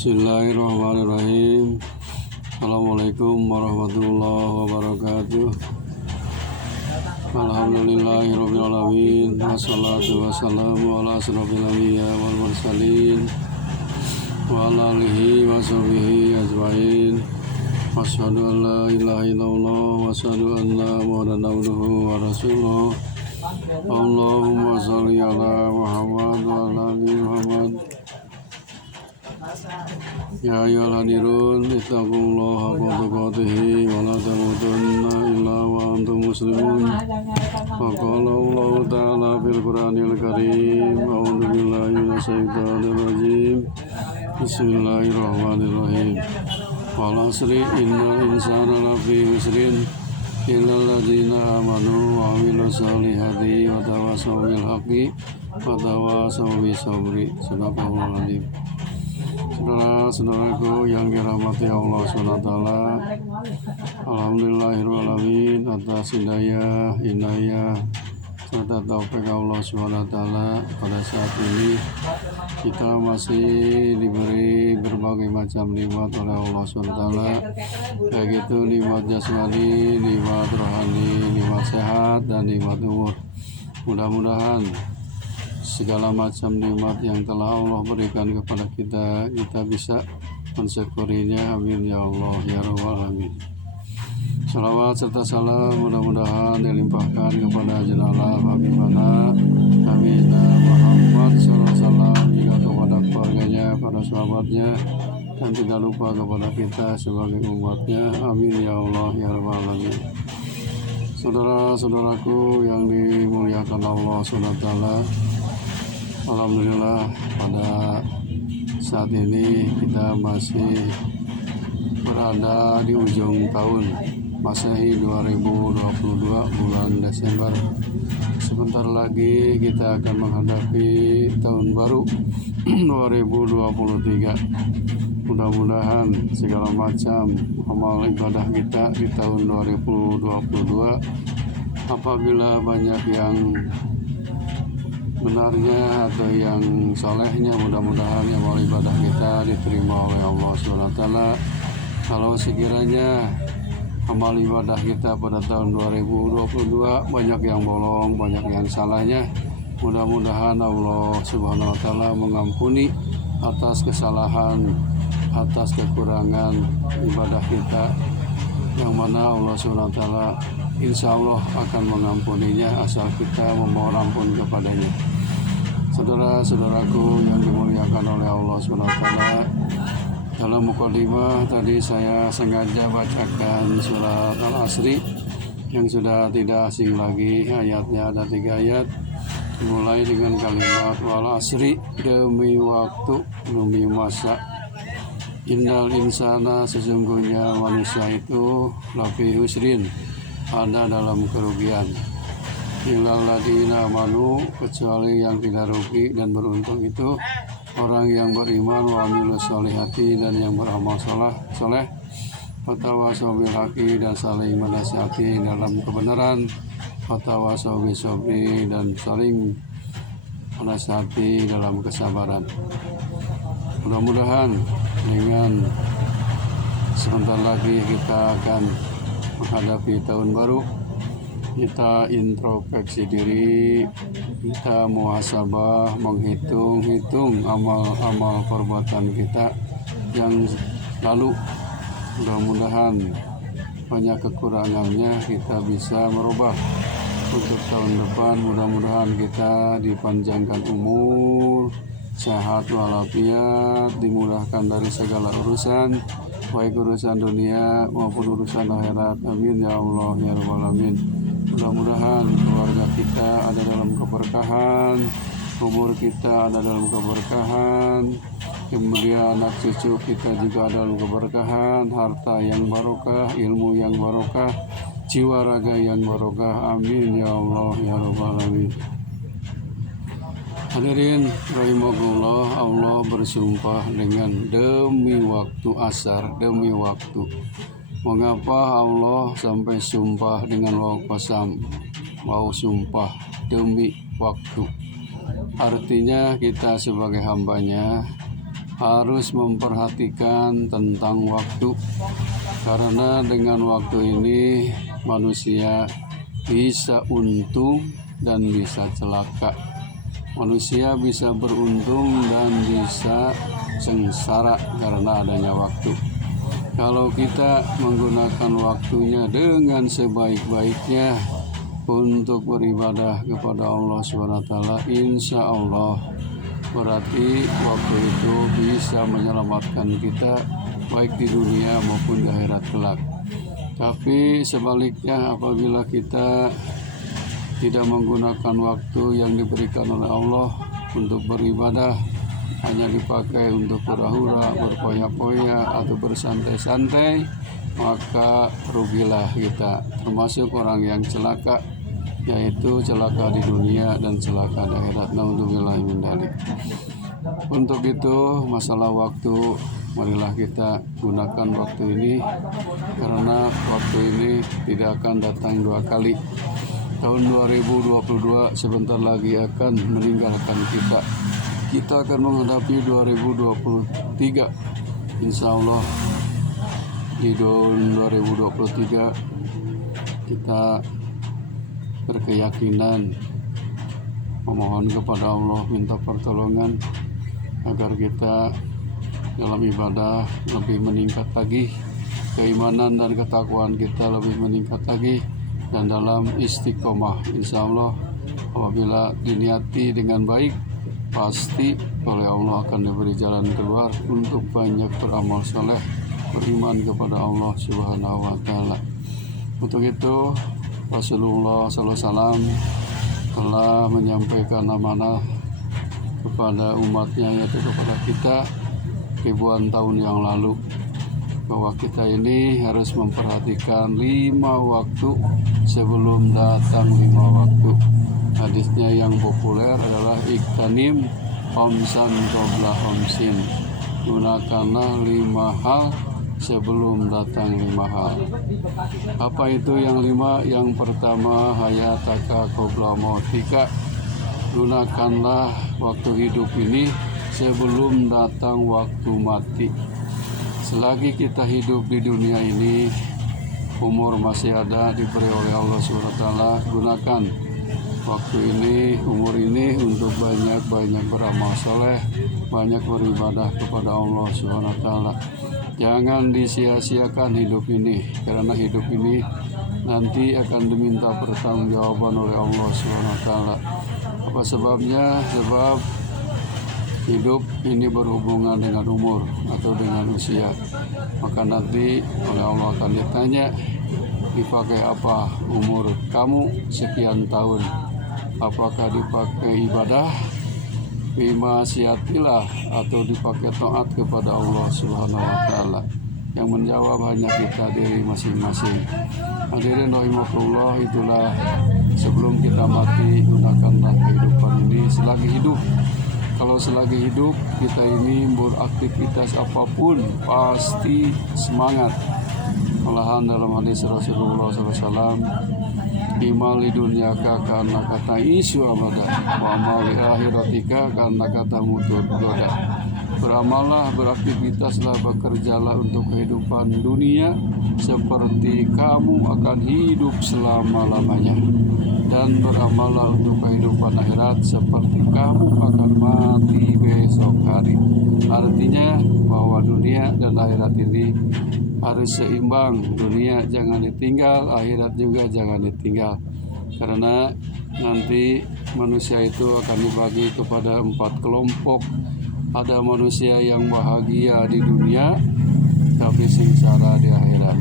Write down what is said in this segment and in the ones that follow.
Bismillahirrahmanirrahim. Assalamualaikum warahmatullahi wabarakatuh. Alhamdulillahirabbil alamin. Wassalatu wassalamu ala asrofil anbiya wal mursalin wa ala alihi wa sahbihi ajmain. Asyhadu an la ilaha illallah wa asyhadu anna muhammadan abduhu wa rasuluh. Allahumma shalli ala Muhammad wa ala ali Muhammad. Ya ayyuhal hadirun ittaqullaha haqqa tuqatih wa la tamutunna illa wa antum muslimun. Wa qala Allah ta'ala fil Qur'anil Karim, a'udzu billahi minasyaitonir rajim. Bismillahirrahmanirrahim. Wal 'asri innal insana lafi khusrin illal ladzina amanu wa 'amilus solihati wa tawassaw bil haqqi wa tawassaw bis sabri. Subhanallahul azim. Saudara-saudaraku yang dirahmati Allah SWT, alhamdulillahirrahmanirrahim atas hidayah, inayah, serta taufik Allah SWT. Pada saat ini kita masih diberi berbagai macam nikmat oleh Allah SWT, baik itu nikmat jasmani, nikmat rohani, nikmat sehat, dan nikmat umur. Mudah-mudahan segala macam nikmat yang telah Allah berikan kepada kita bisa mensyukurinya. Amin ya Allah ya rabbal alamin. Salawat serta salam mudah-mudahan dilimpahkan kepada jenazah Habibana Nabiyina Muhammad sallallahu alaihi wasallam, juga kepada keluarganya, para sahabatnya, dan tidak lupa kepada kita sebagai umatnya. Amin ya Allah ya rabbal alamin. Saudara-saudaraku yang dimuliakan Allah SWT, alhamdulillah pada saat ini kita masih berada di ujung tahun Masehi 2022 bulan Desember. Sebentar lagi kita akan menghadapi tahun baru 2023. Mudah-mudahan segala macam amal ibadah kita di tahun 2022, apabila banyak yang benarnya atau yang solehnya, mudah-mudahan amal ibadah kita diterima oleh Allah SWT. Kalau sekiranya amal ibadah kita pada tahun 2022 banyak yang bolong, banyak yang salahnya, mudah-mudahan Allah Subhanahu wa Ta'ala mengampuni atas kesalahan, atas kekurangan ibadah kita, yang mana Allah Subhanahu wa Ta'ala insya Allah akan mengampuninya asal kita memohon ampun kepadanya. Saudara-saudaraku yang dimuliakan oleh Allah SWT, dalam mukadimah tadi saya sengaja bacakan surat Al-Asri yang sudah tidak asing lagi. Ayatnya ada 3 ayat, mulai dengan kalimat wal asri, demi waktu, demi masa. Innal insana, sesungguhnya manusia itu lafi husrin, ada dalam kerugian. Illal ladzina amanu, kecuali yang tidak rugi dan beruntung itu orang yang beriman, wa amilus solihati, dan yang beramal soleh, watawasau bil haqqi, dan saling menasihati dalam kebenaran, watawasau bis sabri, dan saling menasihati dalam kesabaran. Mudah-mudahan dengan sebentar lagi kita akan menghadapi tahun baru, kita introspeksi diri, kita muhasabah, menghitung amal-amal perbuatan kita yang lalu. Mudah-mudahan banyak kekurangannya kita bisa merubah. Untuk tahun depan mudah-mudahan kita dipanjangkan umur, sehat walafiat, dimudahkan dari segala urusan, baik urusan dunia maupun urusan akhirat. Amin ya Allah ya rabbal alamin. Mudah-mudahan keluarga kita ada dalam keberkahan, umur kita ada dalam keberkahan, kemudian anak cucu kita juga ada dalam keberkahan, harta yang barokah, ilmu yang barokah, jiwa raga yang barokah. Amin ya Allah ya rabbal alamin. Hadirin rahimakumullah, Allah bersumpah dengan demi waktu asar, demi waktu. Mengapa Allah sampai sumpah dengan waw qasam, mau sumpah demi waktu? Artinya kita sebagai hambanya harus memperhatikan tentang waktu, karena dengan waktu ini manusia bisa untung dan bisa celaka. Manusia bisa beruntung dan bisa sengsara karena adanya waktu. Kalau kita menggunakan waktunya dengan sebaik-baiknya untuk beribadah kepada Allah SWT, insya Allah berarti waktu itu bisa menyelamatkan kita baik di dunia maupun di akhirat kelak. Tapi sebaliknya, apabila kita tidak menggunakan waktu yang diberikan oleh Allah untuk beribadah, hanya dipakai untuk hura-hura, berpoya-poya atau bersantai-santai, maka rugilah kita, termasuk orang yang celaka, yaitu celaka di dunia dan celaka di akhirat. Naudzubillahi min dzalik. Untuk itu, masalah waktu, marilah kita gunakan waktu ini, karena waktu ini tidak akan datang dua kali. Tahun 2022 sebentar lagi akan meninggalkan kita. Kita akan menghadapi 2023. Insya Allah di tahun 2023 kita berkeyakinan memohon kepada Allah, minta pertolongan agar kita dalam ibadah lebih meningkat lagi, keimanan dan ketakwaan kita lebih meningkat lagi, dan dalam istiqomah. Insya Allah apabila diniati dengan baik, pasti oleh Allah akan diberi jalan keluar untuk banyak beramal soleh, beriman kepada Allah Subhanahu wa Ta'ala. Untuk itu Rasulullah SAW telah menyampaikan amanah kepada umatnya, yaitu kepada kita ribuan tahun yang lalu, bahwa kita ini harus memperhatikan 5 waktu sebelum datang 5 waktu. Hadisnya yang populer adalah iktanim omsan qabla omsin. Gunakanlah 5 hal sebelum datang 5 hal. Apa itu yang 5? Yang pertama, hayataka qabla mautika. Gunakanlah waktu hidup ini sebelum datang waktu mati. Selagi kita hidup di dunia ini, umur masih ada diberi oleh Allah SWT, gunakan waktu ini, umur ini untuk banyak-banyak beramal soleh, banyak beribadah kepada Allah SWT. Jangan disia-siakan hidup ini, karena hidup ini nanti akan diminta pertanggungjawaban oleh Allah SWT. Apa sebabnya? Sebab hidup ini berhubungan dengan umur atau dengan usia. Maka nanti oleh Allah akan ditanya, dipakai apa umur kamu sekian tahun? Apakah dipakai ibadah, bimaksiatillah, atau dipakai taat kepada Allah Subhanahu wa Ta'ala? Yang menjawab hanya kita diri masing-masing. Hadirin rahimakumullah, itulah sebelum kita mati, gunakanlah kehidupan ini selagi hidup. Kalau selagi hidup kita ini beraktivitas apapun pasti semangat. Malahan dalam hadis Rasulullah SAW, imal di dunia karena kata isu abada, wa amal di akhiratika karena kata mutur goda. Beramallah, beraktivitaslah, bekerjalah untuk kehidupan dunia seperti kamu akan hidup selama-lamanya, dan beramallah untuk kehidupan akhirat seperti kamu akan mati besok hari. Artinya bahwa dunia dan akhirat ini harus seimbang. Dunia jangan ditinggal, akhirat juga jangan ditinggal, karena nanti manusia itu akan dibagi kepada 4 kelompok. Ada manusia yang bahagia di dunia tapi sengsara di akhirat,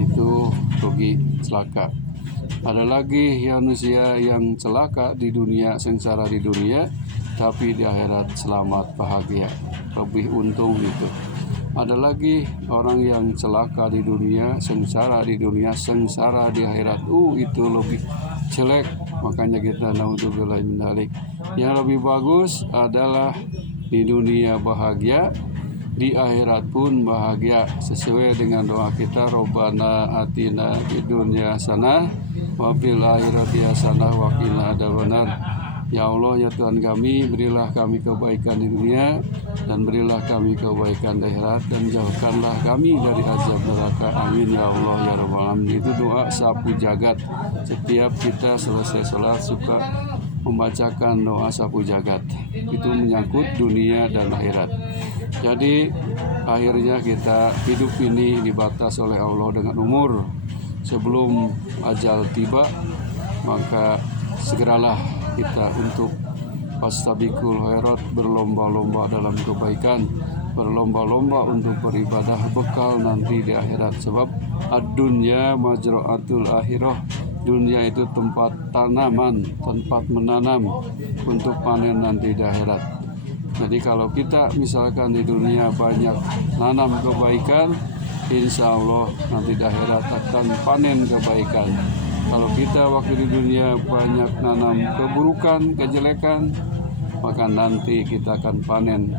itu rugi, celaka. Ada lagi manusia yang celaka di dunia, sengsara di dunia, tapi di akhirat selamat, bahagia, lebih untung itu. Ada lagi orang yang celaka di dunia, sengsara di dunia, sengsara di akhirat, itu lebih jelek. Makanya kita naudzubillahi min dzalik. Yang lebih bagus adalah di dunia bahagia, di akhirat pun bahagia, sesuai dengan doa kita, Robbana atina fid dunya hasanah wa fil akhirati hasanah wa qina adzabannar. Ya Allah, ya Tuhan kami, berilah kami kebaikan di dunia dan berilah kami kebaikan di akhirat, dan jauhkanlah kami dari azab neraka. Amin ya Allah ya Rabbal Alamin. Itu doa sapu jagat. Setiap kita selesai sholat suka membacakan doa sapu jagat. Itu menyangkut dunia dan akhirat. Jadi akhirnya kita hidup ini dibatas oleh Allah dengan umur. Sebelum ajal tiba, maka segeralah kita untuk fastabiqul khairat, berlomba-lomba dalam kebaikan, berlomba-lomba untuk beribadah bekal nanti di akhirat. Sebab ad-dunya majra'atul akhirah, dunia itu tempat tanaman, tempat menanam untuk panen nanti di akhirat. Jadi kalau kita misalkan di dunia banyak nanam kebaikan, insya Allah nanti di akhirat akan panen kebaikan. Kalau kita waktu di dunia banyak nanam keburukan, kejelekan, maka nanti kita akan panen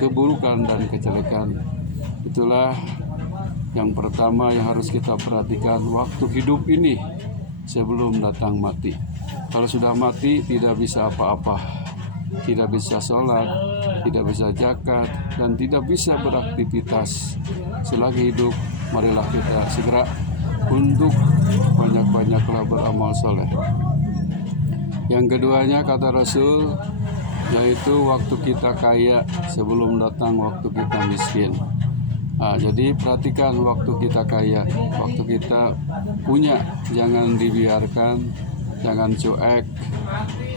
keburukan dan kejelekan. Itulah yang pertama yang harus kita perhatikan waktu hidup ini sebelum datang mati. Kalau sudah mati tidak bisa apa-apa, tidak bisa sholat, tidak bisa zakat, dan tidak bisa beraktivitas. Selagi hidup, marilah kita segera untuk banyak-banyaklah beramal soleh. Yang keduanya kata Rasul, yaitu waktu kita kaya sebelum datang waktu kita miskin. Jadi perhatikan waktu kita kaya, waktu kita punya, jangan dibiarkan, jangan cuek,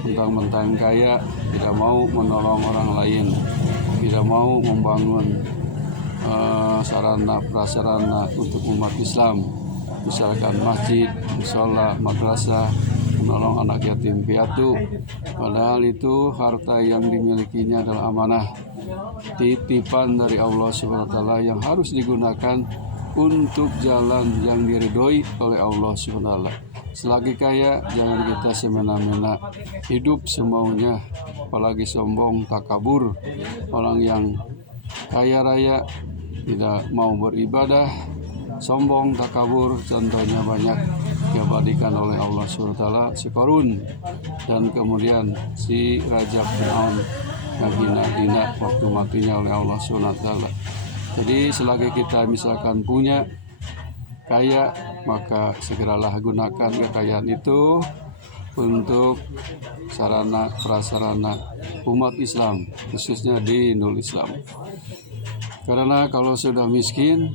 mentang-mentang kaya, tidak mau menolong orang lain, tidak mau membangun sarana prasarana untuk umat Islam. Misalkan masjid, musola, madrasah, menolong anak yatim piatu. Padahal itu harta yang dimilikinya adalah amanah, titipan dari Allah SWT yang harus digunakan untuk jalan yang diridhoi oleh Allah SWT. Selagi kaya, jangan kita semena-mena hidup semaunya, apalagi sombong, takabur. Orang yang kaya raya tidak mau beribadah, sombong, takabur, contohnya banyak diabadikan oleh Allah SWT, si Qarun, dan kemudian si Raja Fir'aun yang hina-hina waktu matinya oleh Allah SWT. Jadi selagi kita misalkan punya kaya, maka segeralah gunakan kekayaan itu untuk sarana prasarana umat Islam, khususnya di Nul Islam. Karena kalau sudah miskin,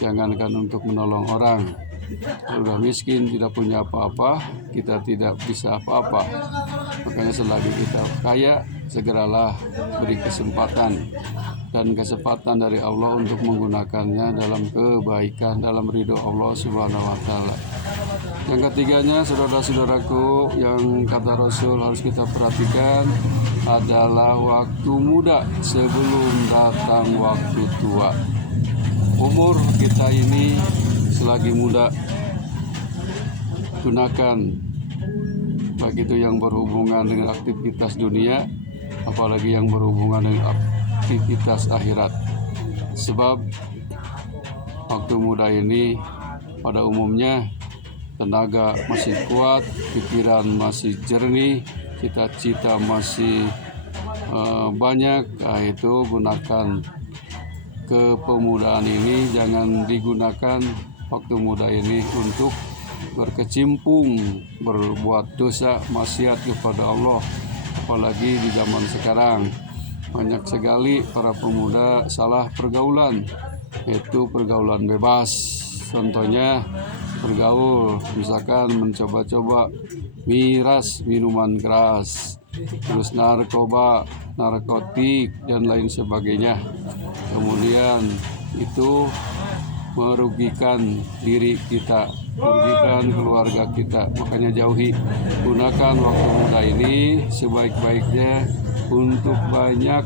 jangankan untuk menolong orang. Kalau sudah miskin, tidak punya apa-apa, kita tidak bisa apa-apa. Makanya selagi kita kaya, segeralah beri kesempatan dan kesempatan dari Allah untuk menggunakannya dalam kebaikan, dalam ridho Allah Subhanahu wa Ta'ala. Yang ketiganya, saudara-saudaraku, yang kata Rasul harus kita perhatikan adalah waktu muda sebelum datang waktu tua. Umur kita ini selagi muda, gunakan, baik itu yang berhubungan dengan aktivitas dunia, apalagi yang berhubungan dengan aktivitas akhirat. Sebab waktu muda ini pada umumnya tenaga masih kuat, pikiran masih jernih, cita-cita masih banyak. Itu gunakan kepemudaan ini, jangan digunakan waktu muda ini untuk berkecimpung, berbuat dosa, maksiat kepada Allah. Apalagi di zaman sekarang banyak sekali para pemuda salah pergaulan, yaitu pergaulan bebas. Contohnya bergaul, misalkan mencoba-coba miras, minuman keras, terus narkoba, narkotik, dan lain sebagainya. Kemudian itu merugikan diri kita, merugikan keluarga kita. Makanya jauhi, gunakan waktu muda ini sebaik-baiknya untuk banyak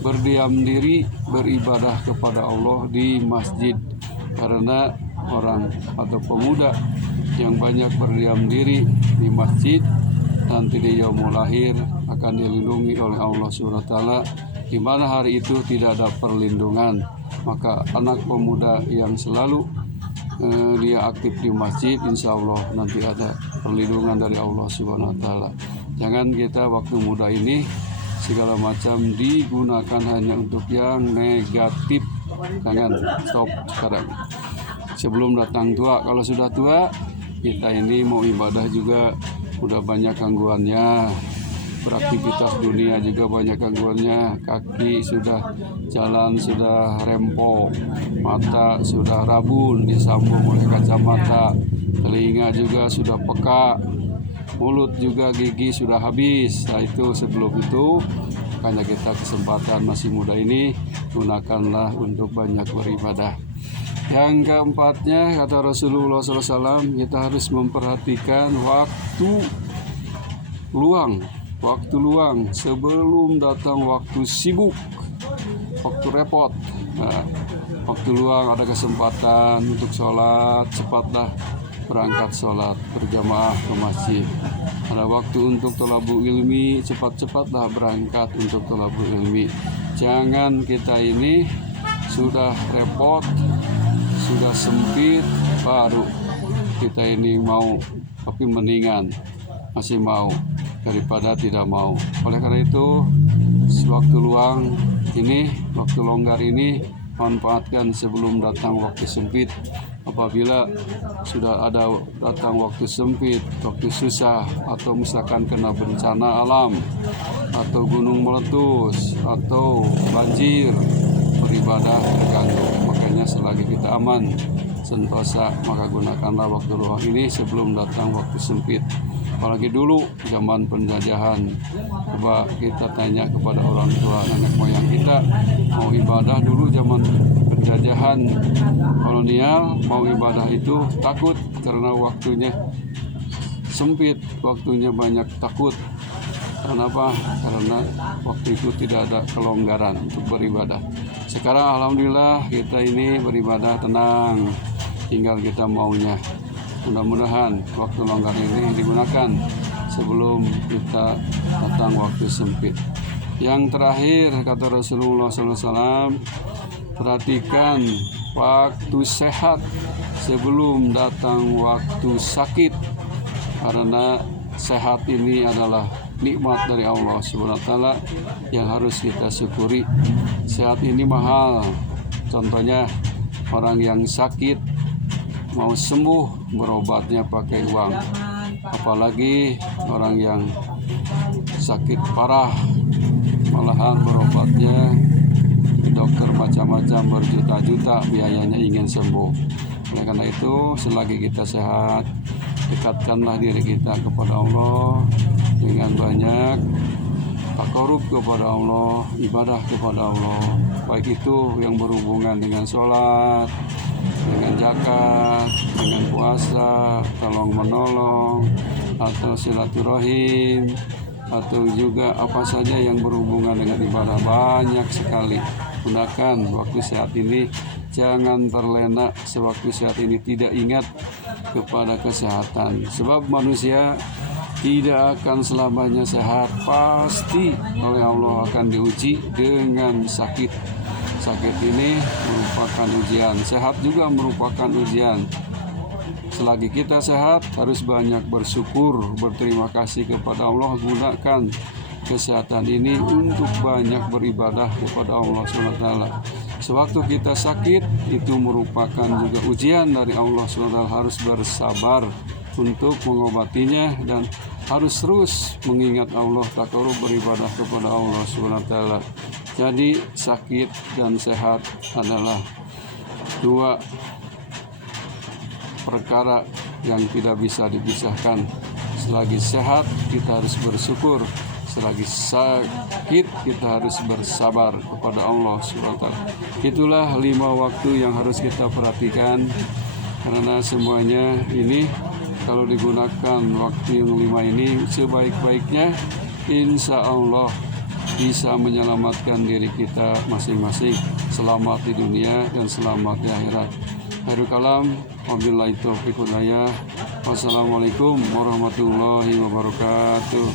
berdiam diri, beribadah kepada Allah di masjid. Karena orang atau pemuda yang banyak berdiam diri di masjid, nanti di yaumul akhir akan dilindungi oleh Allah SWT, di mana hari itu tidak ada perlindungan. Maka anak pemuda yang selalu dia aktif di masjid, insya Allah nanti ada perlindungan dari Allah SWT. Jangan kita waktu muda ini segala macam digunakan hanya untuk yang negatif. Jangan, stop sekarang. Sebelum datang tua, kalau sudah tua, kita ini mau ibadah juga udah banyak gangguannya. Beraktivitas dunia juga banyak gangguannya. Kaki sudah jalan sudah rempok, mata sudah rabun disambung oleh kacamata, telinga juga sudah peka, mulut juga gigi sudah habis. Nah itu sebelum itu, makanya kita kesempatan masih muda ini gunakanlah untuk banyak beribadah. Yang keempatnya, kata Rasulullah SAW, kita harus memperhatikan waktu luang sebelum datang waktu sibuk, waktu repot. Nah, waktu luang ada kesempatan untuk sholat, cepatlah berangkat sholat berjamaah ke masjid. Ada waktu untuk thalabul ilmi, cepat-cepatlah berangkat untuk thalabul ilmi. Jangan kita ini sudah repot, sudah sempit, baru kita ini mau, tapi mendingan masih mau daripada tidak mau. Oleh karena itu, waktu luang ini, waktu longgar ini, manfaatkan sebelum datang waktu sempit. Apabila sudah ada datang waktu sempit, waktu susah, atau misalkan kena bencana alam, atau gunung meletus, atau banjir, beribadah terganggu. Makanya selagi kita aman, sentosa, maka gunakanlah waktu luang ini sebelum datang waktu sempit. Apalagi dulu zaman penjajahan, coba kita tanya kepada orang tua nenek moyang kita, mau ibadah dulu zaman penjajahan kolonial, mau ibadah itu takut karena waktunya sempit, waktunya banyak takut. Kenapa? Karena waktu itu tidak ada kelonggaran untuk beribadah. Sekarang alhamdulillah kita ini beribadah tenang, tinggal kita maunya. Mudah-mudahan waktu longgar ini digunakan sebelum kita datang waktu sempit. Yang terakhir, kata Rasulullah SAW, perhatikan waktu sehat sebelum datang waktu sakit, karena sehat ini adalah nikmat dari Allah SWT yang harus kita syukuri. Sehat ini mahal. Contohnya orang yang sakit mau sembuh berobatnya pakai uang, apalagi orang yang sakit parah malahan berobatnya di dokter macam-macam berjuta-juta biayanya ingin sembuh. Oleh karena itu, selagi kita sehat, dekatkanlah diri kita kepada Allah dengan banyak takarub kepada Allah, ibadah kepada Allah, baik itu yang berhubungan dengan sholat, dengan zakat, dengan puasa, tolong menolong, atau silaturahim, atau juga apa saja yang berhubungan dengan ibadah. Banyak sekali. Gunakan waktu sehat ini, jangan terlena sewaktu sehat ini tidak ingat kepada kesehatan. Sebab manusia tidak akan selamanya sehat, pasti oleh Allah akan diuji dengan sakit. Sakit ini merupakan ujian, sehat juga merupakan ujian. Selagi kita sehat, harus banyak bersyukur, berterima kasih kepada Allah. Gunakan kesehatan ini untuk banyak beribadah kepada Allah SWT. Sewaktu kita sakit, itu merupakan juga ujian dari Allah SWT. Harus bersabar untuk mengobatinya dan harus terus mengingat Allah, takarub beribadah kepada Allah SWT. Jadi sakit dan sehat adalah dua perkara yang tidak bisa dipisahkan. Selagi sehat kita harus bersyukur, selagi sakit kita harus bersabar kepada Allah SWT. Itulah 5 waktu yang harus kita perhatikan, karena semuanya ini kalau digunakan waktu yang 5 ini sebaik-baiknya, insya Allah bisa menyelamatkan diri kita masing-masing, selamat di dunia dan selamat di akhirat. Khairul kalam, wabillahi taufiq wal hidayah. Wassalamualaikum warahmatullahi wabarakatuh.